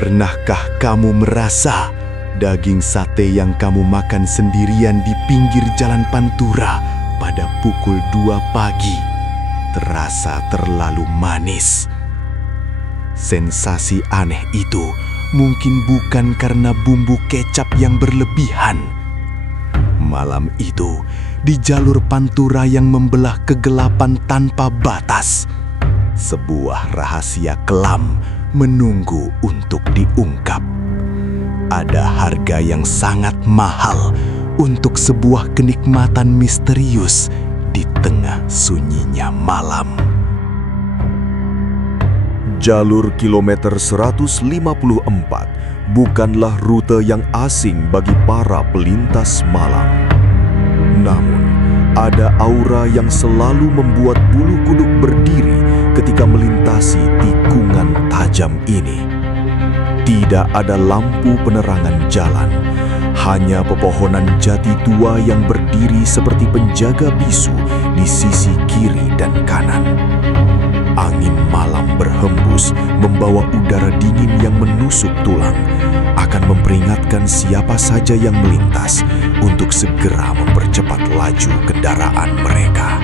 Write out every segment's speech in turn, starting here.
Pernahkah kamu merasa daging sate yang kamu makan sendirian di pinggir jalan Pantura pada pukul 2 pagi terasa terlalu manis? Sensasi aneh itu mungkin bukan karena bumbu kecap yang berlebihan. Malam itu, di jalur Pantura yang membelah kegelapan tanpa batas, sebuah rahasia kelam menunggu untuk diungkap. Ada harga yang sangat mahal untuk sebuah kenikmatan misterius di tengah sunyinya malam. Jalur kilometer 154 bukanlah rute yang asing bagi para pelintas malam. Namun, ada aura yang selalu membuat bulu kuduk berdiri ketika melintasi tikungan tajam ini. Tidak ada lampu penerangan jalan, hanya pepohonan jati tua yang berdiri seperti penjaga bisu di sisi kiri dan kanan. Angin malam berhembus membawa udara dingin yang menusuk tulang, akan memperingatkan siapa saja yang melintas untuk segera mempercepat laju kendaraan mereka.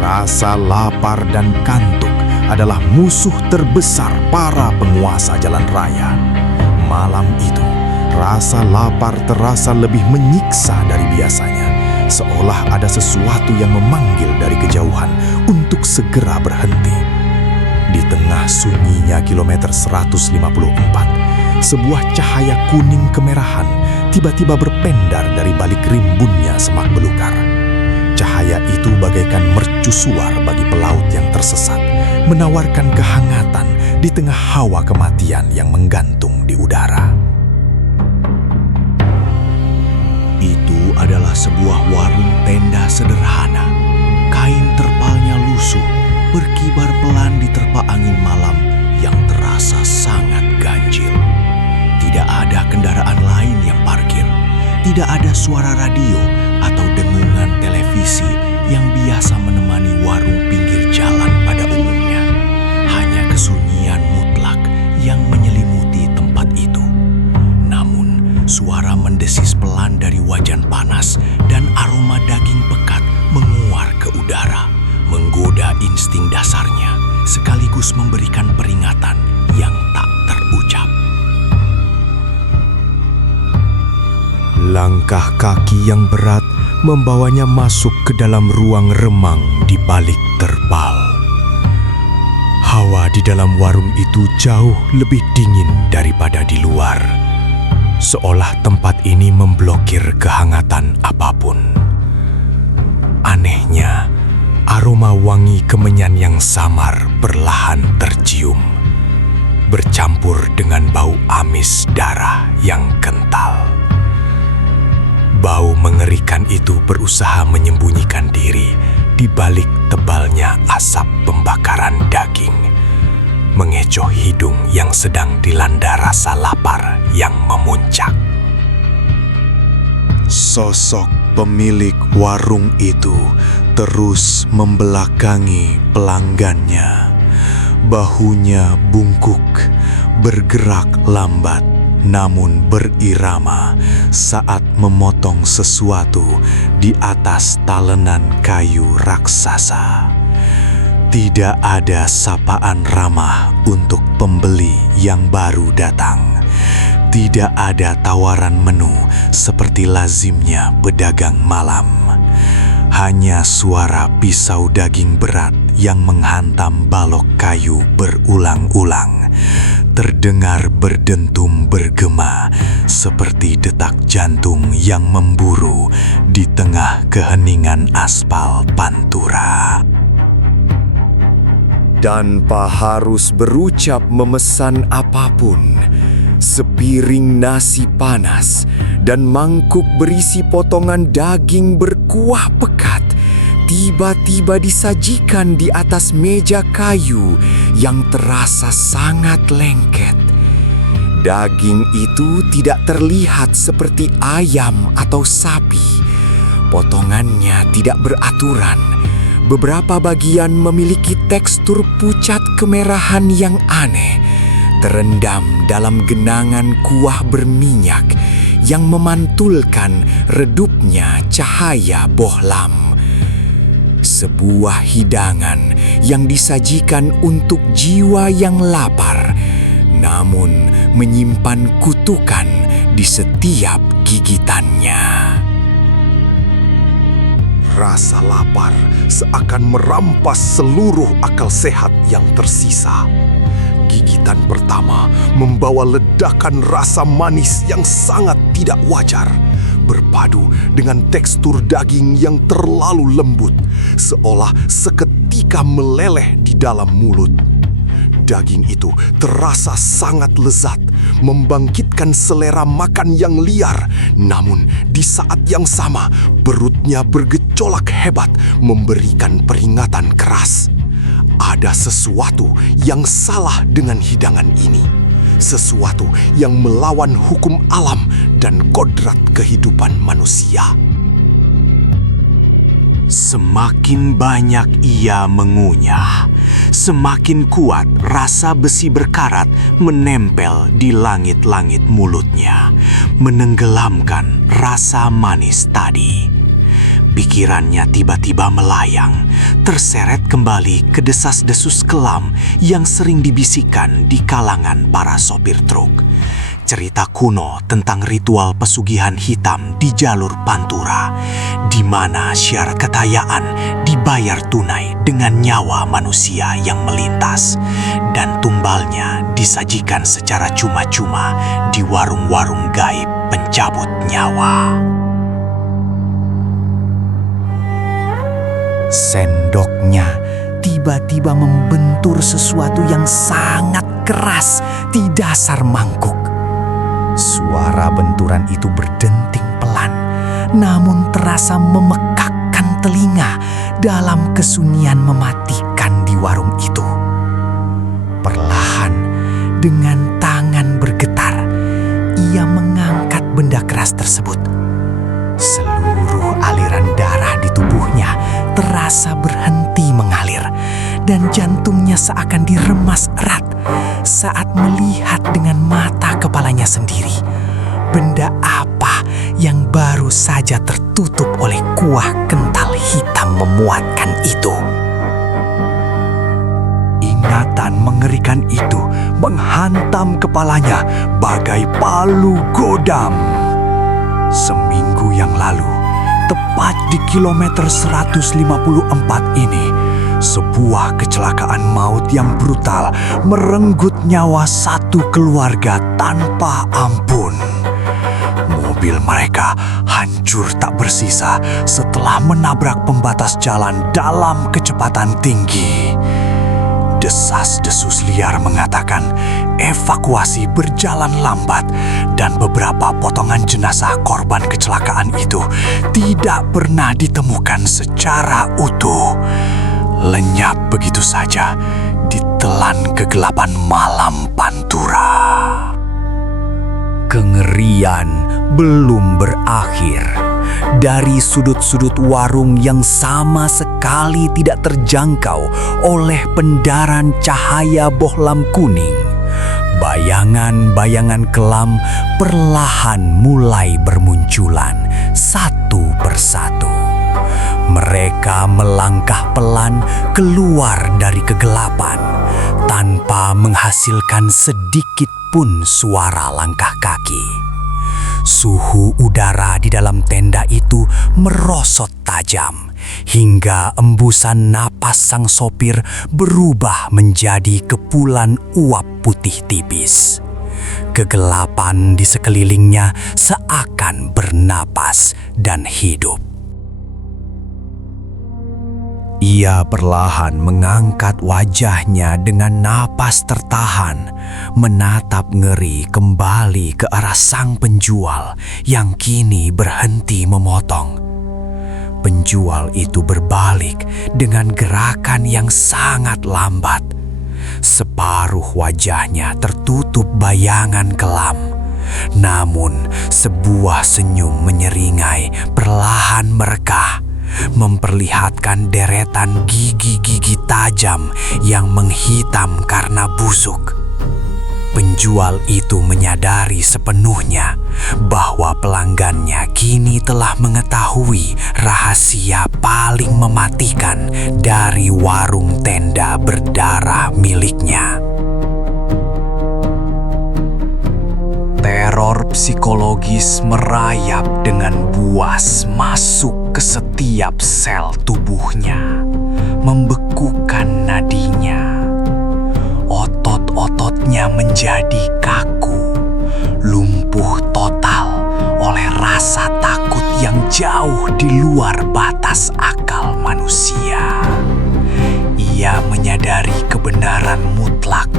Rasa lapar dan kantuk adalah musuh terbesar para penguasa jalan raya. Malam itu, rasa lapar terasa lebih menyiksa dari biasanya, seolah ada sesuatu yang memanggil dari kejauhan untuk segera berhenti. Di tengah sunyinya kilometer 154, sebuah cahaya kuning kemerahan tiba-tiba berpendar dari balik rimbunnya semak belukar. Cahaya itu bagaikan mercusuar bagi pelaut yang tersesat, menawarkan kehangatan di tengah hawa kematian yang menggantung di udara. Itu adalah sebuah warung tenda sederhana. Kain terpalnya lusuh, berkibar pelan diterpa angin malam yang terasa sangat ganjil. Tidak ada kendaraan lain yang parkir. Tidak ada suara radio atau dengungan televisi yang biasa menemani warung pinggir jalan pada umumnya. Hanya kesunyian mutlak yang menyelimuti tempat itu. Namun, suara mendesis pelan dari wajan panas dan aroma daging pekat menguar ke udara, menggoda insting dasarnya, sekaligus memberikan peringatan yang tak terucap. Langkah kaki yang berat membawanya masuk ke dalam ruang remang di balik terpal. Hawa di dalam warung itu jauh lebih dingin daripada di luar, seolah tempat ini memblokir kehangatan apapun. Anehnya, aroma wangi kemenyan yang samar perlahan tercium, bercampur dengan bau amis darah yang kental. Bau mengerikan itu berusaha menyembunyikan diri di balik tebalnya asap pembakaran daging, mengecoh hidung yang sedang dilanda rasa lapar yang memuncak. Sosok pemilik warung itu terus membelakangi pelanggannya. Bahunya bungkuk, bergerak lambat, namun berirama saat memotong sesuatu di atas talenan kayu raksasa. Tidak ada sapaan ramah untuk pembeli yang baru datang. Tidak ada tawaran menu seperti lazimnya pedagang malam. Hanya suara pisau daging berat yang menghantam balok kayu berulang-ulang, terdengar berdentum bergema seperti detak jantung yang memburu di tengah keheningan aspal Pantura. Tanpa harus berucap memesan apapun, sepiring nasi panas dan mangkuk berisi potongan daging berkuah pekat tiba-tiba disajikan di atas meja kayu yang terasa sangat lengket. Daging itu tidak terlihat seperti ayam atau sapi. Potongannya tidak beraturan. Beberapa bagian memiliki tekstur pucat kemerahan yang aneh, terendam dalam genangan kuah berminyak yang memantulkan redupnya cahaya bohlam. Sebuah hidangan yang disajikan untuk jiwa yang lapar, namun menyimpan kutukan di setiap gigitannya. Rasa lapar seakan merampas seluruh akal sehat yang tersisa. Gigitan pertama membawa ledakan rasa manis yang sangat tidak wajar, berpadu dengan tekstur daging yang terlalu lembut, seolah seketika meleleh di dalam mulut. Daging itu terasa sangat lezat, membangkitkan selera makan yang liar. Namun di saat yang sama, perutnya bergejolak hebat, memberikan peringatan keras. Ada sesuatu yang salah dengan hidangan ini. Sesuatu yang melawan hukum alam dan kodrat kehidupan manusia. Semakin banyak ia mengunyah, semakin kuat rasa besi berkarat menempel di langit-langit mulutnya, menenggelamkan rasa manis tadi. Pikirannya tiba-tiba melayang, terseret kembali ke desas-desus kelam yang sering dibisikkan di kalangan para sopir truk. Cerita kuno tentang ritual pesugihan hitam di jalur Pantura, di mana syarat kekayaan dibayar tunai dengan nyawa manusia yang melintas, dan tumbalnya disajikan secara cuma-cuma di warung-warung gaib pencabut nyawa. Sendoknya tiba-tiba membentur sesuatu yang sangat keras di dasar mangkuk. Suara benturan itu berdenting pelan, namun terasa memekakkan telinga dalam kesunyian mematikan di warung itu. Perlahan, dengan tangan bergetar, ia mengangkat benda keras tersebut. Seluruh aliran darah di tubuhnya terasa berhenti mengalir, dan jantungnya seakan diremas erat saat melihat dengan mata kepalanya sendiri benda apa yang baru saja tertutup oleh kuah kental hitam memuatkan itu. Ingatan mengerikan itu menghantam kepalanya bagai palu godam. Seminggu yang lalu, tepat di kilometer 154 ini, sebuah kecelakaan maut yang brutal merenggut nyawa satu keluarga tanpa ampun. Mobil mereka hancur tak bersisa setelah menabrak pembatas jalan dalam kecepatan tinggi. Desas-desus liar mengatakan evakuasi berjalan lambat dan beberapa potongan jenazah korban kecelakaan itu tidak pernah ditemukan secara utuh. Lenyap begitu saja ditelan kegelapan malam Pantura. Kengerian belum berakhir. Dari sudut-sudut warung yang sama sekali tidak terjangkau oleh pendaran cahaya bohlam kuning, bayangan-bayangan kelam perlahan mulai bermunculan satu persatu. Mereka melangkah pelan keluar dari kegelapan tanpa menghasilkan sedikit pun suara langkah kaki. Suhu udara di dalam tenda itu merosot tajam hingga embusan napas sang sopir berubah menjadi kepulan uap putih tipis. Kegelapan di sekelilingnya seakan bernapas dan hidup. Ia perlahan mengangkat wajahnya dengan napas tertahan, menatap ngeri kembali ke arah sang penjual yang kini berhenti memotong. Penjual itu berbalik dengan gerakan yang sangat lambat. Separuh wajahnya tertutup bayangan kelam. Namun sebuah senyum menyeringai perlahan merekah, memperlihatkan deretan gigi-gigi tajam yang menghitam karena busuk. Penjual itu menyadari sepenuhnya bahwa pelanggannya kini telah mengetahui rahasia paling mematikan dari warung tenda berdarah miliknya. Teror psikologis merayap dengan buas masuk ke setiap sel tubuhnya, membekukan nadinya. Otot-ototnya menjadi kaku, lumpuh total oleh rasa takut yang jauh di luar batas akal manusia. Ia menyadari kebenaran mutlak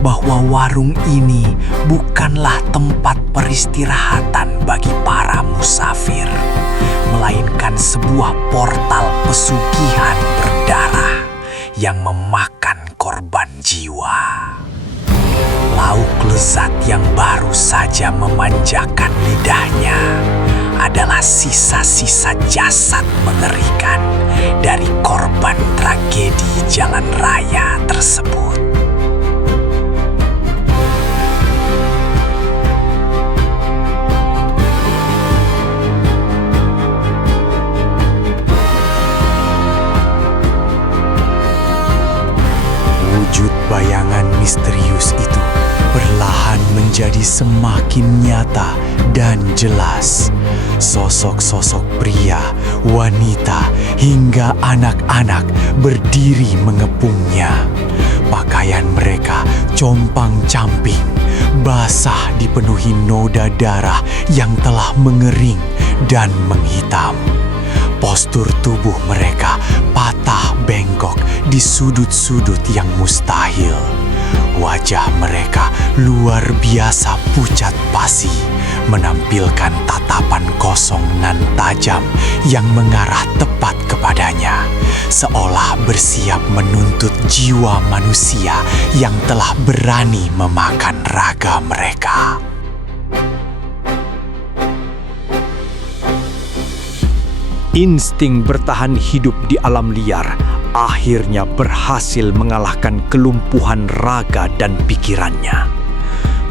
bahwa warung ini bukanlah tempat peristirahatan bagi para musafir, melainkan sebuah portal pesugihan berdarah yang memakan korban jiwa. Lauk lezat yang baru saja memanjakan lidahnya adalah sisa-sisa jasad mengerikan dari korban tragedi jalan raya tersebut. Wujud bayangan misterius itu perlahan menjadi semakin nyata dan jelas. Sosok-sosok pria, wanita, hingga anak-anak berdiri mengepungnya. Pakaian mereka compang-camping, basah dipenuhi noda darah yang telah mengering dan menghitam. Postur tubuh mereka patah bengkok di sudut-sudut yang mustahil. Wajah mereka luar biasa pucat pasi, menampilkan tatapan kosong nan tajam yang mengarah tepat kepadanya, seolah bersiap menuntut jiwa manusia yang telah berani memakan raga mereka. Insting bertahan hidup di alam liar akhirnya berhasil mengalahkan kelumpuhan raga dan pikirannya.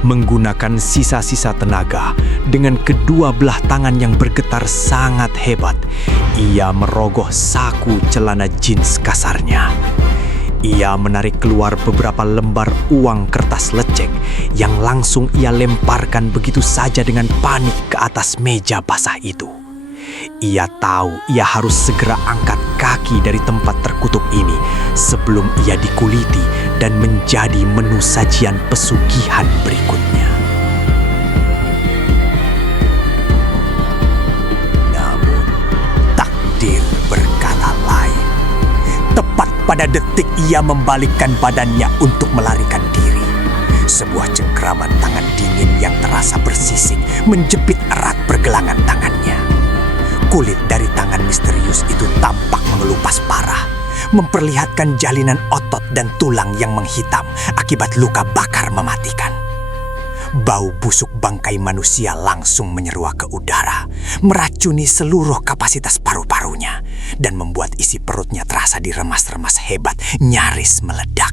Menggunakan sisa-sisa tenaga, dengan kedua belah tangan yang bergetar sangat hebat, ia merogoh saku celana jeans kasarnya. Ia menarik keluar beberapa lembar uang kertas lecek yang langsung ia lemparkan begitu saja dengan panik ke atas meja basah itu. Ia tahu ia harus segera angkat kaki dari tempat terkutuk ini sebelum ia dikuliti dan menjadi menu sajian pesugihan berikutnya. Namun, takdir berkata lain. Tepat pada detik ia membalikkan badannya untuk melarikan diri. Sebuah cengkraman tangan dingin yang terasa bersisik menjepit erat pergelangan tangannya. Kulit dari tangan misterius itu tampak mengelupas parah, memperlihatkan jalinan otot dan tulang yang menghitam akibat luka bakar mematikan. Bau busuk bangkai manusia langsung menyeruak ke udara, meracuni seluruh kapasitas paru-parunya, dan membuat isi perutnya terasa diremas-remas hebat, nyaris meledak.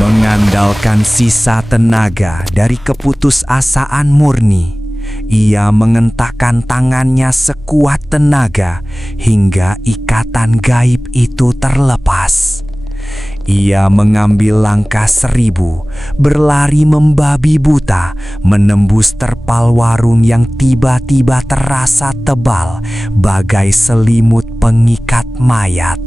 Mengandalkan sisa tenaga dari keputusasaan murni, ia mengentakkan tangannya sekuat tenaga hingga ikatan gaib itu terlepas. Ia mengambil langkah 1000, berlari membabi buta, menembus terpal warung yang tiba-tiba terasa tebal bagai selimut pengikat mayat.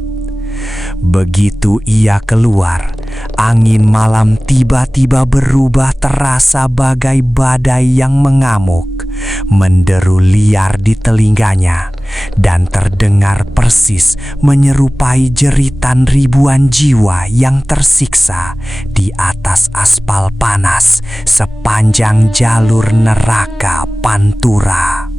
Begitu ia keluar, angin malam tiba-tiba berubah terasa bagai badai yang mengamuk, menderu liar di telinganya, dan terdengar persis menyerupai jeritan ribuan jiwa yang tersiksa di atas aspal panas sepanjang jalur neraka Pantura.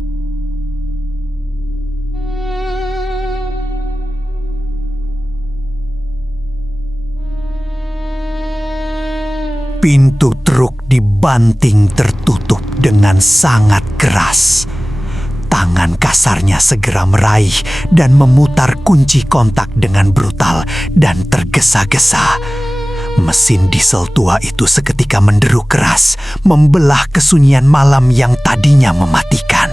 Pintu truk dibanting tertutup dengan sangat keras. Tangan kasarnya segera meraih dan memutar kunci kontak dengan brutal dan tergesa-gesa. Mesin diesel tua itu seketika menderu keras, membelah kesunyian malam yang tadinya mematikan.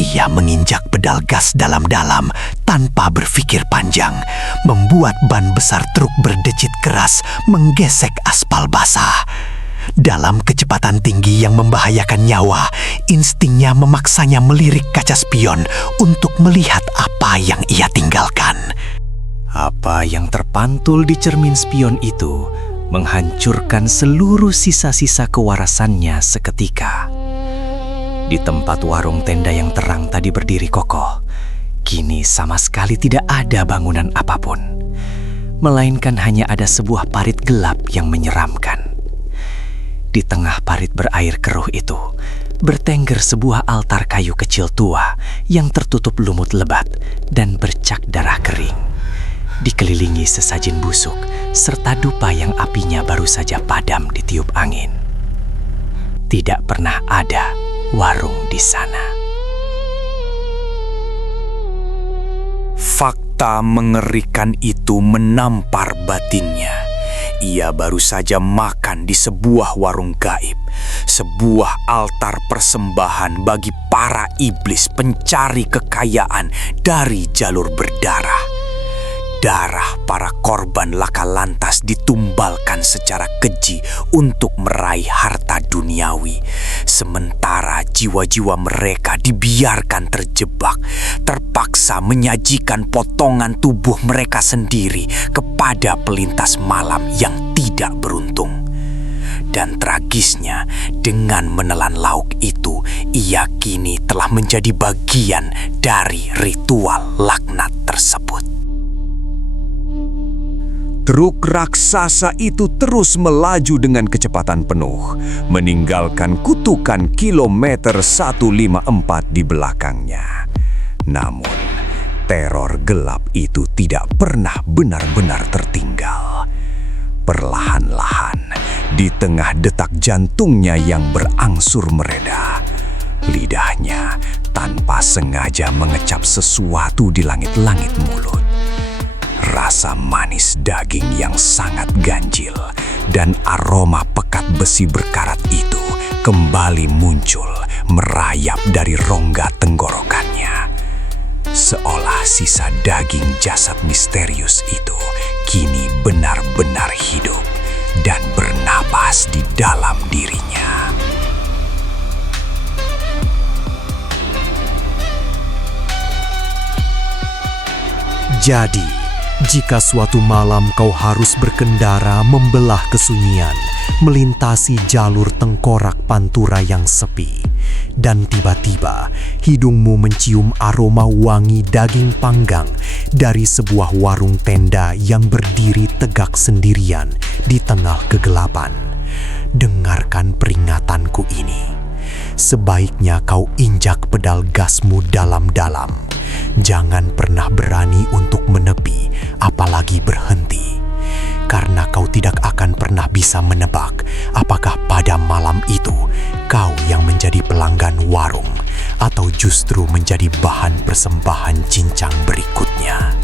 Ia menginjak pedal gas dalam-dalam tanpa berpikir panjang, membuat ban besar truk berdecit keras menggesek aspal basah. Dalam kecepatan tinggi yang membahayakan nyawa, instingnya memaksanya melirik kaca spion untuk melihat apa yang ia tinggalkan. Apa yang terpantul di cermin spion itu menghancurkan seluruh sisa-sisa kewarasannya seketika. Di tempat warung tenda yang terang tadi berdiri kokoh, kini sama sekali tidak ada bangunan apapun, melainkan hanya ada sebuah parit gelap yang menyeramkan. Di tengah parit berair keruh itu, bertengger sebuah altar kayu kecil tua yang tertutup lumut lebat dan bercak darah kering. Dikelilingi sesajen busuk serta dupa yang apinya baru saja padam ditiup angin. Tidak pernah ada warung di sana. Fakta mengerikan itu menampar batinnya. Ia baru saja makan di sebuah warung gaib, sebuah altar persembahan bagi para iblis pencari kekayaan dari jalur berdarah. Darah para korban laka lantas ditumbalkan secara keji untuk meraih harta duniawi. Sementara jiwa-jiwa mereka dibiarkan terjebak, terpaksa menyajikan potongan tubuh mereka sendiri kepada pelintas malam yang tidak beruntung. Dan tragisnya, dengan menelan lauk itu, ia kini telah menjadi bagian dari ritual laknat tersebut. Truk raksasa itu terus melaju dengan kecepatan penuh, meninggalkan kutukan kilometer 154 di belakangnya. Namun, teror gelap itu tidak pernah benar-benar tertinggal. Perlahan-lahan, di tengah detak jantungnya yang berangsur mereda, lidahnya tanpa sengaja mengecap sesuatu di langit-langit mulut. Rasa manis daging yang sangat ganjil dan aroma pekat besi berkarat itu kembali muncul merayap dari rongga tenggorokannya. Seolah sisa daging jasad misterius itu kini benar-benar hidup dan bernapas di dalam dirinya. Jadi, jika suatu malam kau harus berkendara membelah kesunyian, melintasi jalur tengkorak pantura yang sepi, dan tiba-tiba hidungmu mencium aroma wangi daging panggang dari sebuah warung tenda yang berdiri tegak sendirian di tengah kegelapan, dengarkan peringatanku ini. Sebaiknya kau injak pedal gasmu dalam-dalam. Jangan pernah berani untuk menepi, apalagi berhenti. Karena kau tidak akan pernah bisa menebak apakah pada malam itu kau yang menjadi pelanggan warung atau justru menjadi bahan persembahan cincang berikutnya.